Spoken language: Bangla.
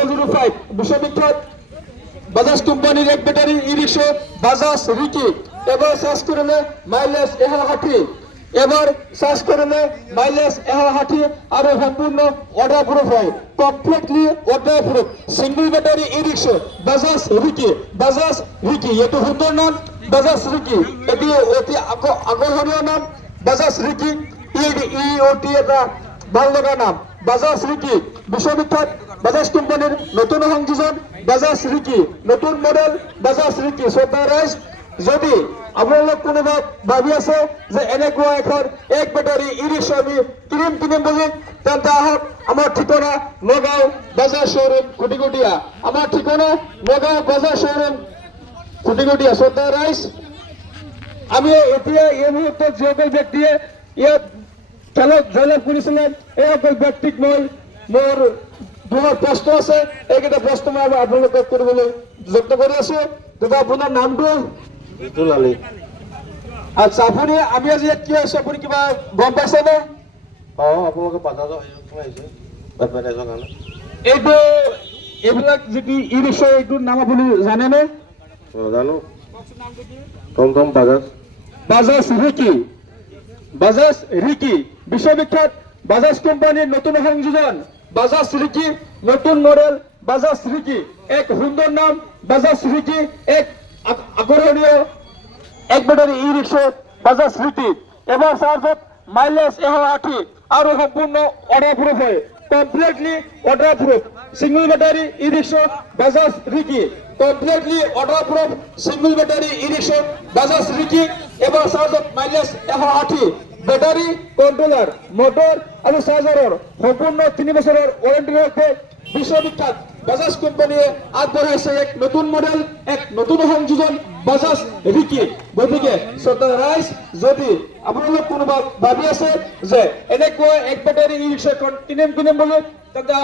005 বিশ্ববিখ্যাত বাজাজ কোম্পানির এক battery E rickshaw Bajaj Riki. এবার সার্চ করলে মাইলেজ 61 এবার সার্চ করলে মাইলেজ 61 আর সম্পূর্ণ অর্ডার প্রুফ হয়, completely waterproof single battery E rickshaw Bajaj Riki. Bajaj Riki এটি সুন্দর নাম, বাজাজ রিকি এটি অতি আকর্ষণীয় নাম বাজাজ রিকি। ইওটি এটা ভালো লাগা নাম বাজাজ রিকি। বিশ্ববিখ্যাত বাজাজ কোম্পানির নতুন সংযোজন বাজাজ রিকি, নতুন মডেল বাজাজ রিকি। শ্রদ্ধা রাইজ, যদি আপোনালোক কোনোবা ভাবি আছে যে এনেকুৱা এখন এক ব্যাটারি ই রিক্সা আমি কিনিম বুলি, তেন্তে আহক। আমার ঠিকানা নগাঁও বাজার শোরুম কুটিকুটিয়া। আমার ঠিকানা নগাঁও বাজার শোরুম কুটিকুটিয়া। শ্রদ্ধা রাইজ, আমি এতিয়া এই মুহূর্তে যিসকল ব্যক্তিয়ে ইয়াত খেলত জয়লাভ কৰিছিলে এই সকল ব্যক্তিক মই মোৰ দুটা প্ৰশ্ন আছে, এইকেইটা প্ৰশ্ন মই আপোনালোকক কৰিবলৈ যত্ন কৰি আছো। দাদা আপোনাৰ নামটো? ঋতুল আলী। আচ্ছা, আপুনি আমি আজি ইয়াত কি আছো আপুনি কিবা গম পাইছেনে? আপোনালোকে বাজাজৰ আহিছে এডভাৰটাইজৰ কাৰণে। এইটো এইবিলাক যিটো ই ৰিক্সা এইটোৰ নাম আপুনি জানেনে? জানো, টমটম বাজাজ। বাজাজ রিকি। বাজাজ রিকি বিশ্ববিখ্যাত বাজাজ কোম্পানির নতুন সংযোজন বাজাজ রিকি, নতুন মডেল বাজাজ রিকি। এক সুন্দর নাম বাজাজ রিকি, এক আকর্ষণীয় এক battery E rickshaw Bajaj Riki. এবার চার্জত মাইলেজ 61 আর সম্পূর্ণ অর্ডার প্রুফ হয়, completely waterproof single battery E rickshaw Bajaj Riki. Completely waterproof single battery E rickshaw Bajaj Riki. এবার চার্জত মাইলেজ 61, ব্যাটারি কন্ট্রোলার মোটর আর চার্জারের সম্পূর্ণ 3 বছরের ওয়ারেন্টি রয়েছে। বিশ্ববিখ্যাত বাজাজ কোম্পানিয়ে আগবঢ়াইছে এক নতুন মডেল, এক নতুন সংযোজন বাজাজ রিকি। গতিকে শ্রদ্ধা রাইজ, যদি আপোনালোক কোনোবা ভাবি আছে যে এনেকুৱা এক ব্যাটারি ই রিক্সা কিনিম বুলি, তেন্তে